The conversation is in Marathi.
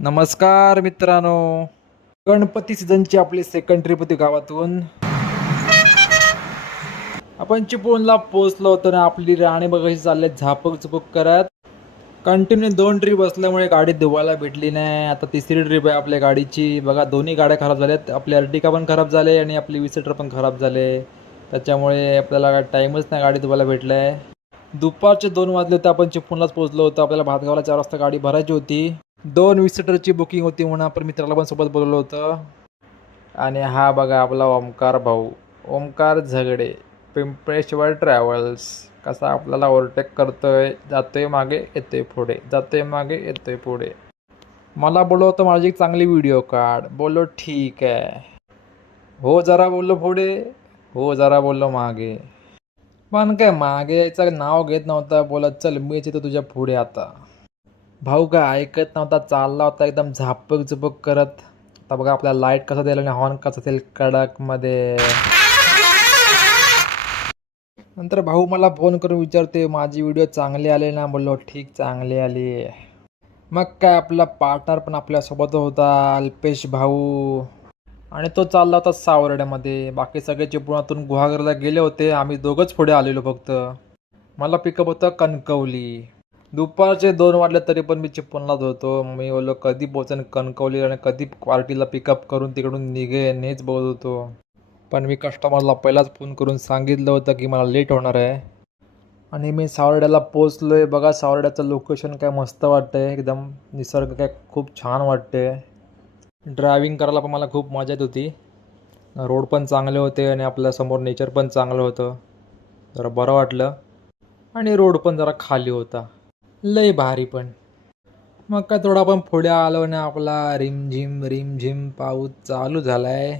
नमस्कार मित्रांनो. गणपती सीझनची आपली सेकंड ट्रिप होती गावातून. आपण चिपळूणला पोहोचलो होतो ना. आपली राणी बघायची चालले झापक झुपक करत. कंटिन्यू 2 ट्रिप असल्यामुळे गाडी धुवायला भेटली नाही. आता तिसरी ट्रिप आहे आपल्या गाडीची. बघा दोन्ही गाड्या खराब झाल्यात. आपली अर्टिका पण खराब झाले आणि आपली विसिटर पण खराब झाले. त्याच्यामुळे आपल्याला टाईमच नाही गाडी धुवायला भेटला आहे. दुपारचे 2 वाजले होते. आपण चिपळूणलाच पोहोचलो होतो. आपल्याला भातगावला 4 वाजता गाडी भरायची होती. 2 विसिटरची बुकिंग होती म्हणून आपण मित्राला पण सोबत बोलवलं होतं. आणि हा बघा आपला ओमकार भाऊ, ओमकार झगडे, पिंपळेश्वर ट्रॅव्हल्स. कसा आपल्याला ओव्हरटेक करतोय, जातोय मागे येतोय पुढे, जातोय मागे येतोय पुढे. मला बोललो होतं माझी एक चांगली व्हिडिओ काढ. बोललो ठीक आहे. हो जरा बोललो पुढे, हो जरा बोललो मागे. पण काय मागे यायचं नाव घेत नव्हता. बोलत चल मीच येतो तुझ्या पुढे आता. भाऊ काय ऐकत नव्हता. चालला होता एकदम झापक झुपक करत. आता बघा आपल्याला लाईट कसा द्यायला आणि हॉर्न कसा असेल कडक मध्ये. नंतर भाऊ मला फोन करून विचारते माझी व्हिडिओ चांगली आली ना. बोललो ठीक चांगली आली. मग काय आपला पार्टनर पण आपल्यासोबत होता, अल्पेश भाऊ. आणि तो चालला होता सावर्ड्यामध्ये. बाकी सगळे चिपळूणातून गुहागरला गेले होते. आम्ही दोघंच पुढे आलेलो फक्त. मला पिकअप होतं कणकवली. दुपारचे 2 वाजले तरी पण मी चिपळूणलाच होतो. मी बोललो कधी पोहोचेन कणकवली आणि कधी पार्टीला पिकअप करून तिकडून निघेन हेच बघत होतो. पण मी कस्टमरला पहिलाच फोन करून सांगितलं होतं की मला लेट होणार आहे. आणि मी सावर्ड्याला पोचलो आहे. बघा सावर्ड्याचं लोकेशन काय मस्त वाटतंय. एकदम निसर्ग काय खूप छान वाटते. ड्रायव्हिंग करायला पण मला खूप मजा येत होती. रोड पण चांगले होते आणि आपल्यासमोर नेचर पण चांगलं होतं. जरा बरं वाटलं. आणि रोड पण जरा खाली होता. लय भारी पण. मग काय थोडा पण पुढे आलो ना आपला रिमझिम रिमझिम पाऊस चालू झालाय.